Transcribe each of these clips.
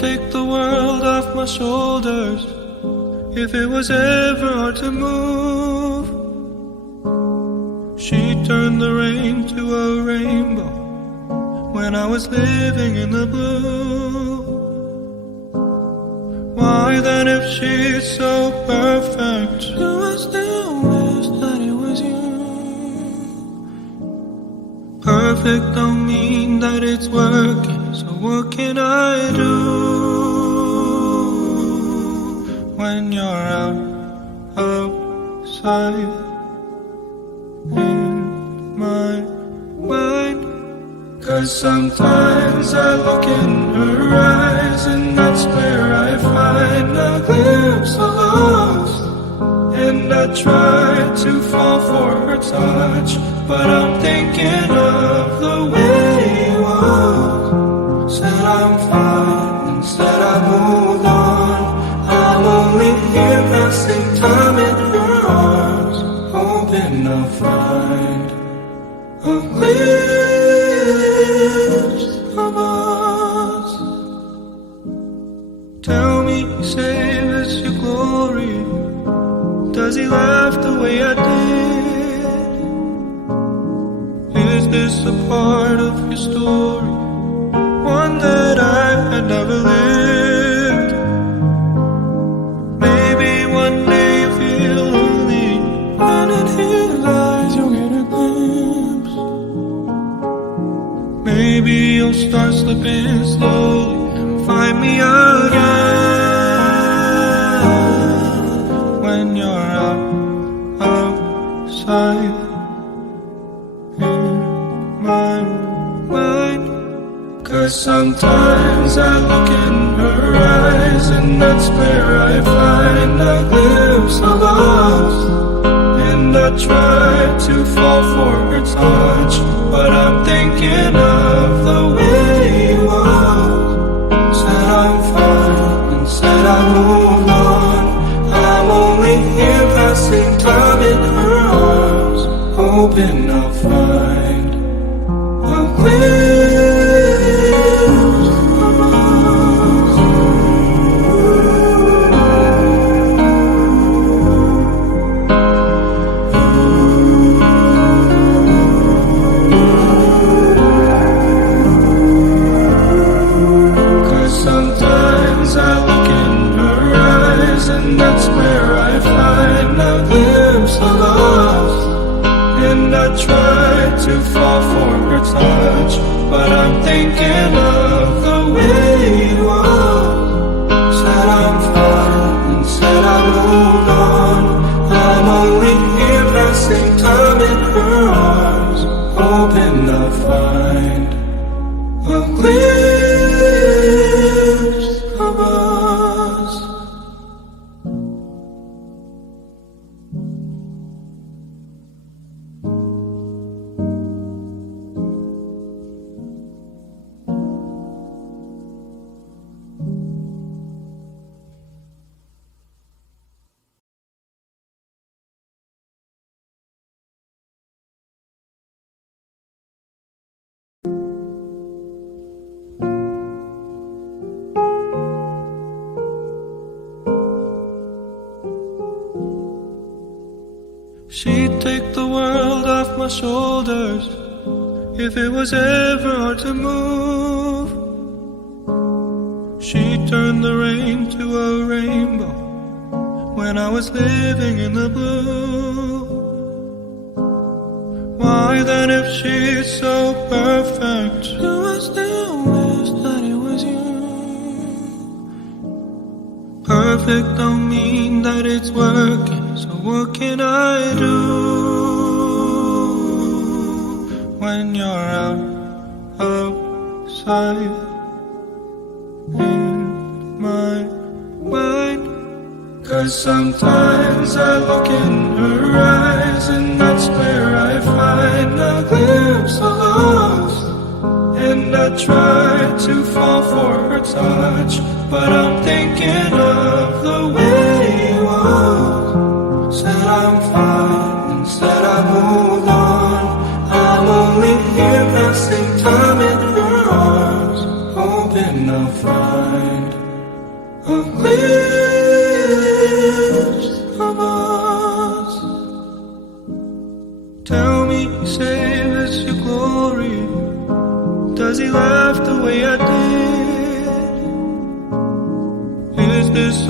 take the world off my shoulders. If it was ever hard to move, she'd turn the rain to a rainbow when I was living in the blue. Why then, if she's so perfect, do I still wish that it was you? Perfect don't mean that it's working, so what can I do when you're outside in my mind? 'Cause sometimes I look in her eyes, and that's where I find a glimpse of us. And I try to fall for her touch, but I'm thinking of the way you was. Said I'm fine, and said I moved on. I'm only here passing time in her arms, hoping I'll find a glimpse of us. Tell me, save us your glory. Does he laugh the way I did? Is this a part of your story, one that I had never lived? Maybe one day you feel lonely, and in his eyes you'll get a glimpse. Maybe you'll start slipping slowly and find me again when you're outside in my mind. 'Cause sometimes I look in her eyes, and that's where I find a glimpse of us. And I try to fall for her touch, but I'm thinking of the way you was. Said I'm fine, and said I moved on. I'm only here passing time in her arms, hoping I'll find a glimpse of us. 'Cause sometimes I look in her eyes, and that's where I find a glimpse of us. And I try to fall for her touch, but I'm thinking of the way you was. Said I'm fine, and said I moved on. I'm only here passing time in her arms, hoping I'll find a glimpse of us. She'd take the world off my shoulders. If it was ever hard to move, she'd turn the rain to a rainbow when I was living in the blue. Why then, if she's so perfect, do I still wish that it was you? Perfect don't mean that it's working, so what can I do when you're outside in my mind? 'Cause sometimes I look in her eyes, and that's where I find a glimpse of us. And I try to fall for her touch, but I'm thinking of the way you was. Said I'm fine, and said I moved on. I'm only here passing time in her arms, hoping I'll find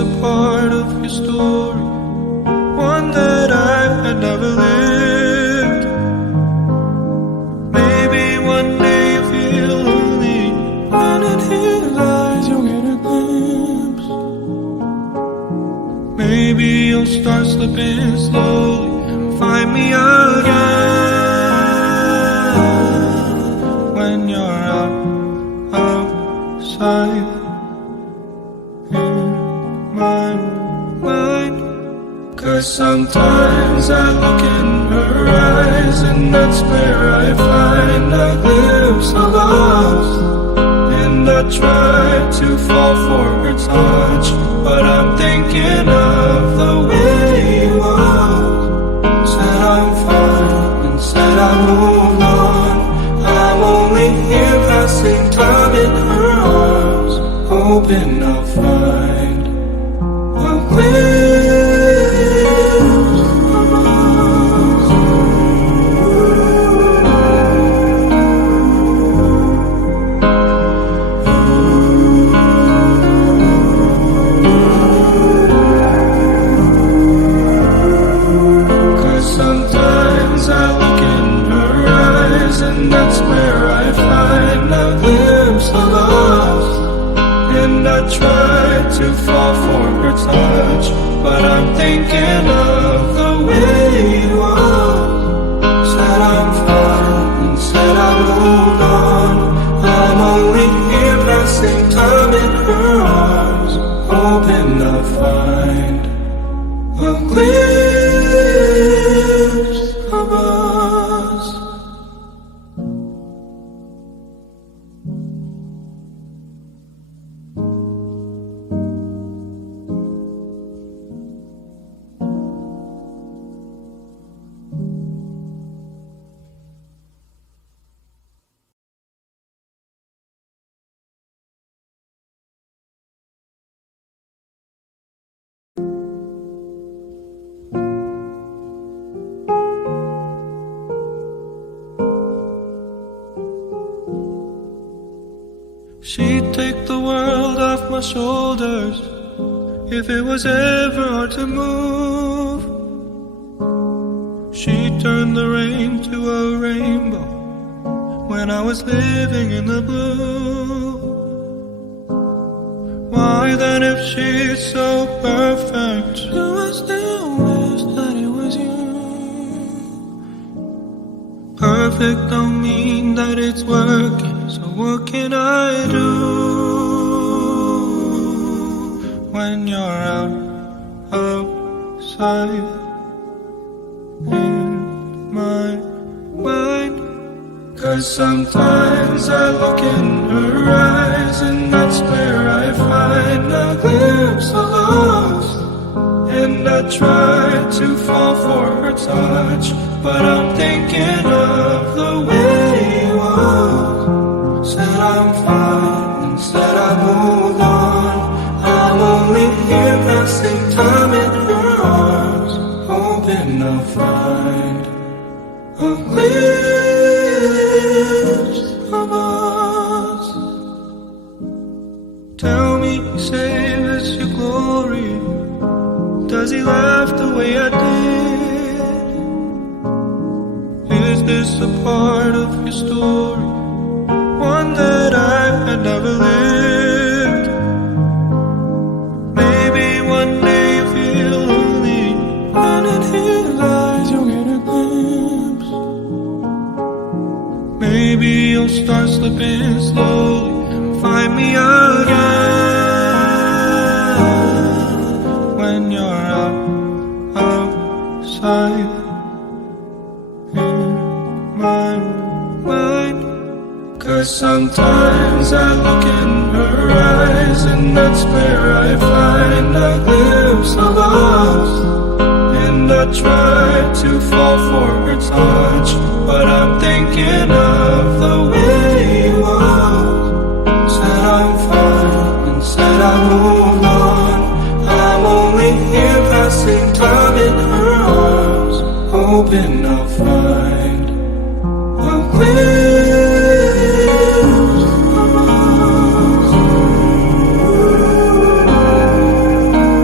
a part of your story? One that I had never lived. Maybe one day you feel lonely, and in his eyes you'll get a glimpse. Maybe you'll start slipping slowly and find me again when you're outside in my mind. 'Cause sometimes I look in her eyes, and that's where I find a glimpse of us. And I try to fall for her touch, but I'm thinking of the way you are. Said I'm fine and said I moved on. I'm only here passing time in her arms, hoping I'll find a glimpse of us. 'Cause sometimes I look in her eyes, and that's where I find a glimpse of us. And I try to fall for her touch, but I'm thinking of the way you are. Said I'm fine and said I moved on. I'm only here passing time in her arms, hoping I'll find a glimpse of us. She'd take the world off my shoulders if it was ever hard to move. She'd turn the rain to a rainbow when I was living in the blue. Why then, if she's so perfect, do I still wish that it was you? Perfect don't mean that it's working, so what can I do when you're outside in my mind? 'Cause sometimes I look in her eyes, and that's where I find a glimpse of us. And I try to fall for her touch, but I'm thinking of the way you are. Said I'm fine and said I moved on. I'm only here passing time in her arms, hoping I'll find a glimpse of us. Tell me, say this your glory? Does he laugh the way I did? Is this a part of your story? One that I had never lived. Maybe one day you feel lonely, and in his eyes you'll get a glimpse. Maybe you'll start slipping slowly and find me again when you're outside in my mind. 'Cause sometimes I look in her eyes, and that's where I find a glimpse of us. And I try to fall for her touch, but I'm thinking of the way you are. Said I'm fine and said I moved on. I'm only here passing time in her arms, hoping I'll find a glimpse of us.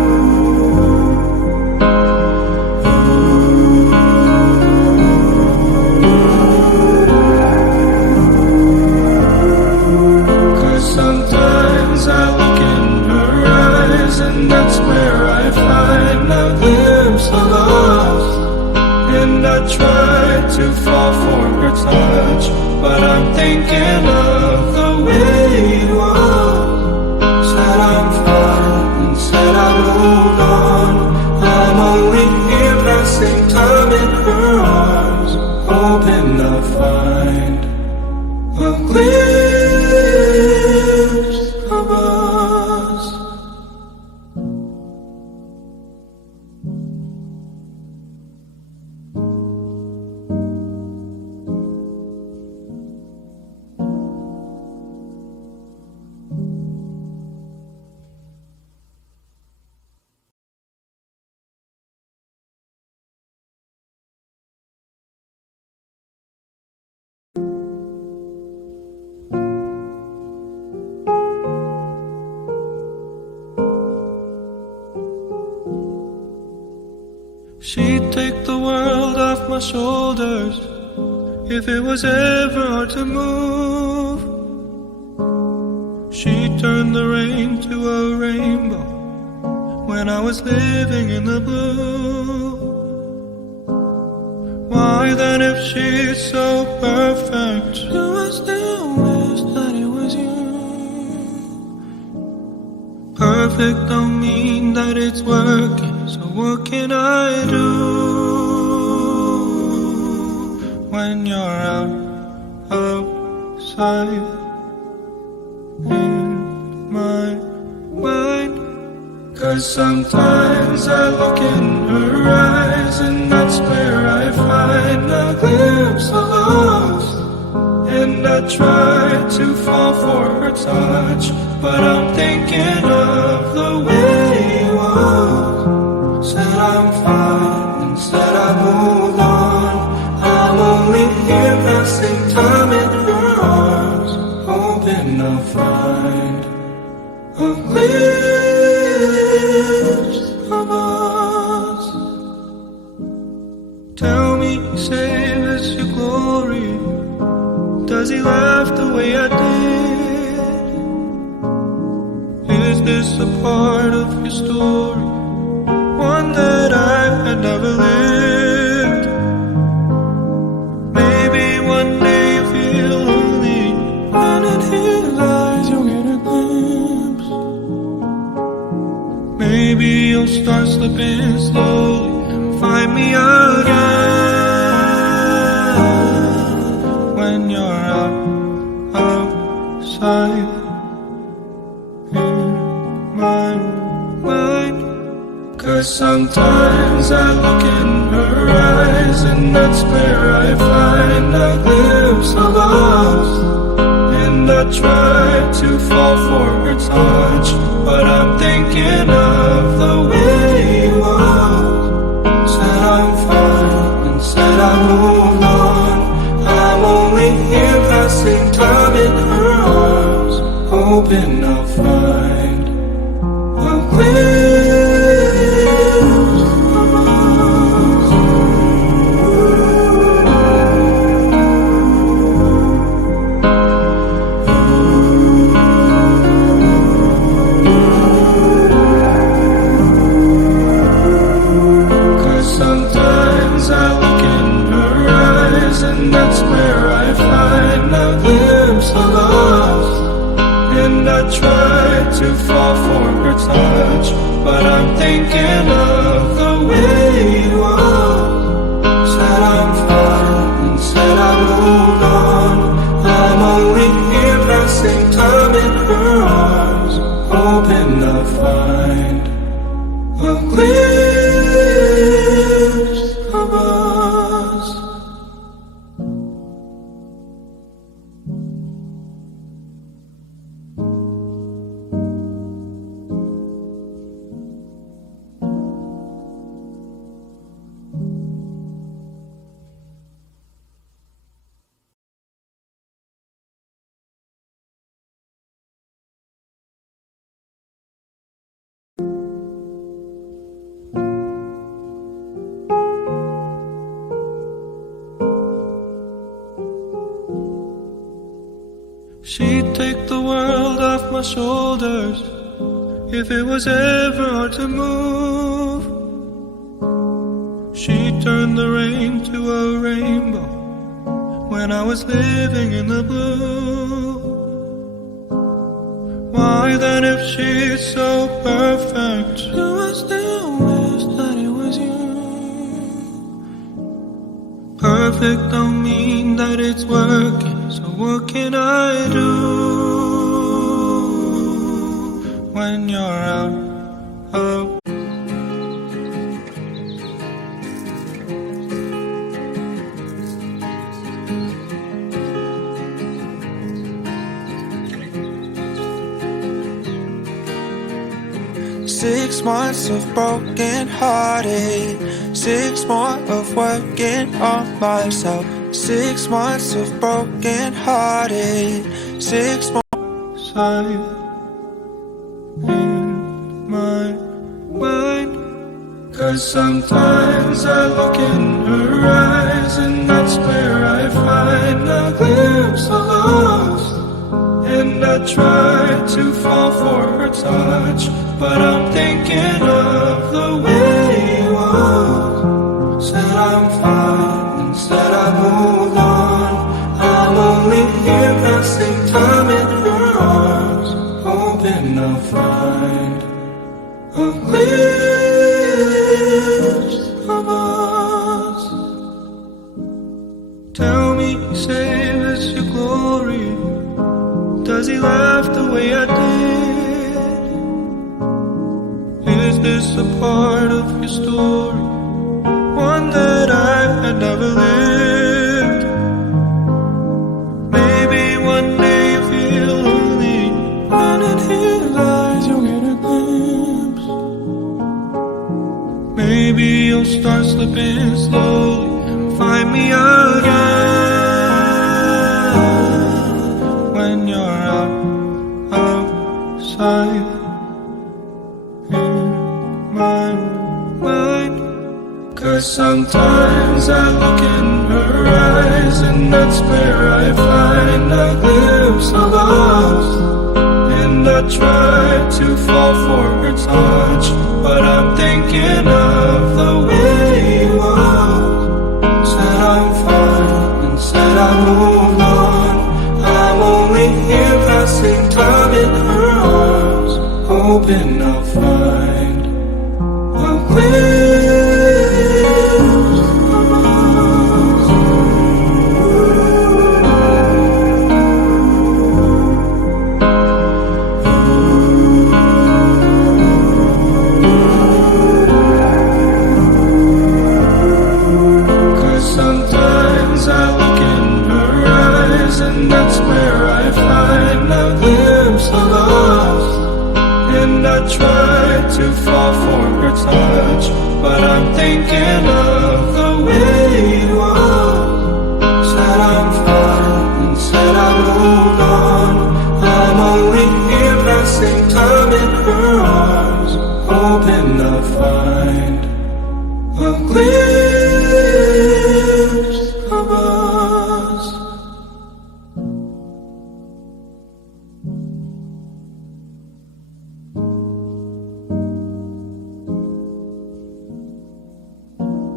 I try to fall for her touch, but I'm thinking of the way you are. Said I'm fine and said I moved on. I'm only here passing time in her arms, hoping I'll find a glimpse of us. She'd take the world off my shoulders if it was ever hard to move. She'd turn the rain to a rainbow when I was living in the blue. Why then, if she's so perfect, do I still wish that it was you? Perfect don't mean that it's working, so what can I do when you're outside in my mind? 'Cause sometimes I look in her eyes, and that's where I find a glimpse of us. And I try to fall for her touch, but I'm thinking of the way you are. Said I'm fine and said I moved on. I'm only here passing time in her arms, hoping I'll find a glimpse of us. Tell me, save us your glory. Does he laugh the way I did? Is this a part of your story, one that I had never lived? Maybe one day you feel lonely, and in his eyes you'll get a glimpse. Maybe you'll start slipping slowly and find me again when you're outside in my mind. 'Cause sometimes I look in her eyes, and that's where I find a glimpse of us. And I try to fall for her touch, but I'm thinking of the way you are. Said I'm fine and said I moved on. I'm only here passing time in her arms, hoping I'll find a glimpse of us. 'Cause sometimes I look in her eyes, and that's where I find a glimpse of us. And I try to fall for her touch, but I'm thinking of the way you are. Said I'm fine and said I moved on. I'm only here passing time in her arms, hoping I'll find a glimpse of us. She'd take the world off my shoulders if it was ever hard to move. She turned the rain to a rainbow when I was living in the blue. Why then, if she's so perfect, do I still wish that it was you? Perfect don't mean that it's working, so what can I do when you're out of 6 months of broken hearted, 6 more of working on myself. 6 months of broken hearted, 6 more sight in my mind. 'Cause sometimes I look in her eyes, and that's where I find a glimpse of us. And I try to fall for her touch, but I'm thinking of the way you was. Said I'm fine, instead I moved on. I'm only here passing time in her arms, hoping I'll find a glimpse of us. Tell me, save us your glory. Does he laugh the way I did? Is this a part of your story, one that I had never lived? Maybe one day you feel lonely, and in his eyes you'll get a glimpse. Maybe you'll start slipping slowly and find me again when you're outside in my mind. 'Cause sometimes I look in her eyes, and that's where I find a glimpse of us. And I try to fall for her touch, but I'm thinking of the way you was. Said I'm fine, and said I moved on. I'm only here passing time in her arms, hoping I'll find a glimpse of us. 'Cause sometimes I look in her eyes, and that's where I find a glimpse of us. And I try to fall for her touch, but I'm thinking of the way you are. Said I'm fine, and said I moved on. I'm only here passing time in her arms, hoping I'll find a glimpse of us.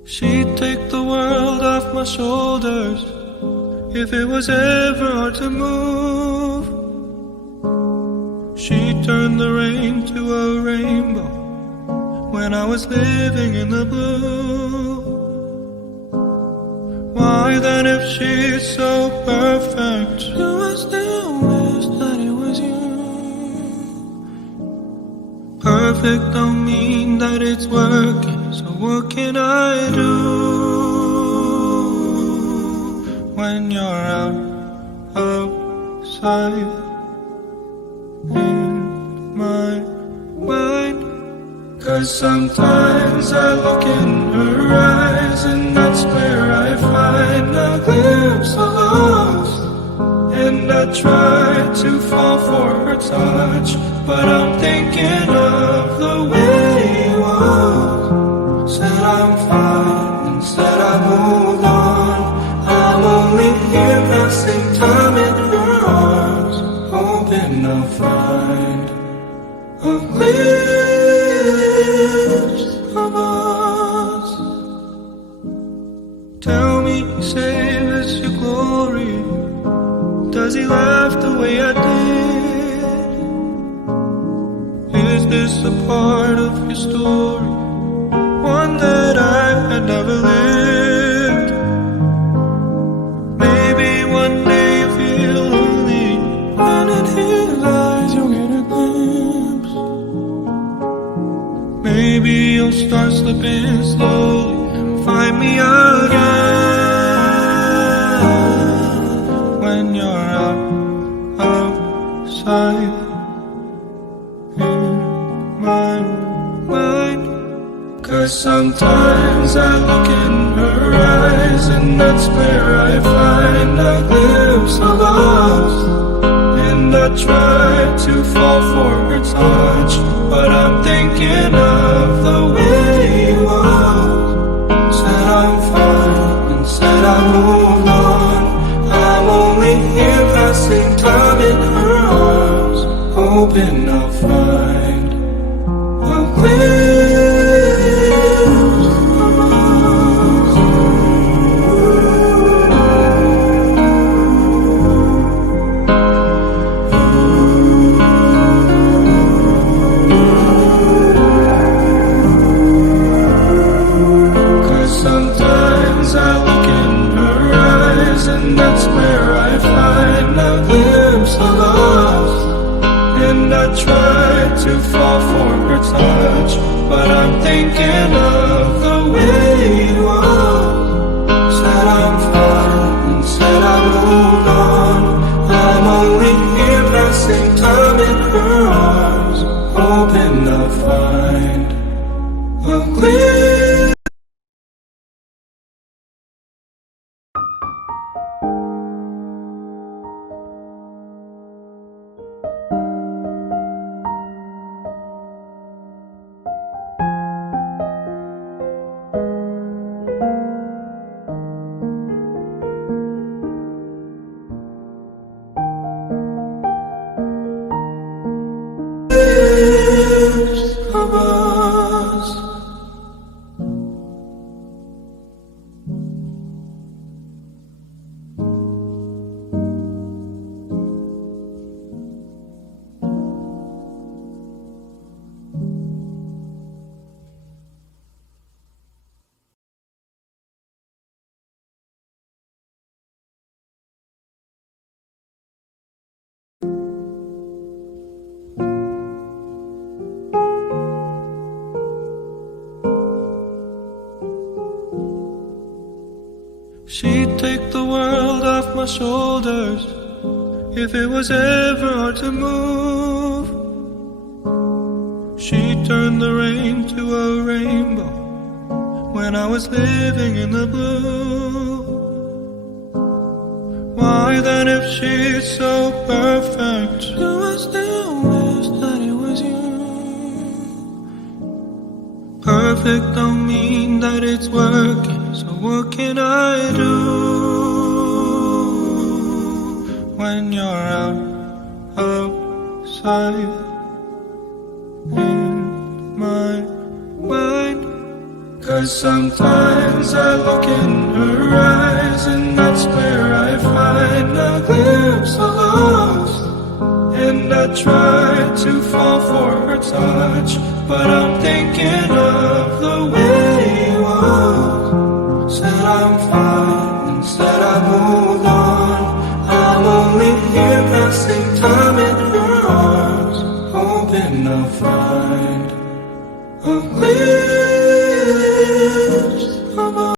She'd take the world off my shoulders if it was ever hard to move. She'd turn the rain to a rainbow when I was living in the blue. Why then, if she's so perfect, do I still wish that it was you? Perfect don't mean that it's working, so what can I do when you're outside in my mind? 'Cause sometimes I look in her eyes, and that's where I find a glimpse of us. And I try to fall for her touch, but I'm thinking of the way you walk. Said I'm fine, and said I moved on. I'm only here passing time in her arms, hoping I'll find a glimpse of us. Tell me, save us your glory. Does he laugh the way I did? Is this a part of your story, one that I had never lived? Maybe one day you feel lonely, and in his eyes you'll get a glimpse. Maybe you'll start slipping slowly and find me again when you're outside in my mind. 'Cause sometimes I look in her eyes, and that's where I find a glimpse of us. And I try to fall for her touch, but I'm thinking of the way you walk. Said I'm fine, and said I moved on. I'm only here passing time in her arms, hoping I'll find a glimpse of us. 'Cause sometimes I look in her eyes, and that's where I find a glimpse of us. And I try to fall for her touch, but I'm thinking of the way you are. Said I'm fine, and said I moved on. I'm only here passing time in her arms, hoping I'll find a glimpse. Of us. She'd take the world off my shoulders if it was ever hard to move. She'd turn the rain to a rainbow when I was living in the blue. Why then, if she's so perfect, do I still wish that it was you? Perfect don't mean that it's working, so what can I do when you're outside in my mind? 'Cause sometimes I look in her eyes, and that's where I find a glimpse of us. And I try to fall for her touch, but I'm thinking of the way you was. Said I'm fine, and said I moved on. I'm only here passing time in her arms, hoping I'll find a glimpse of us.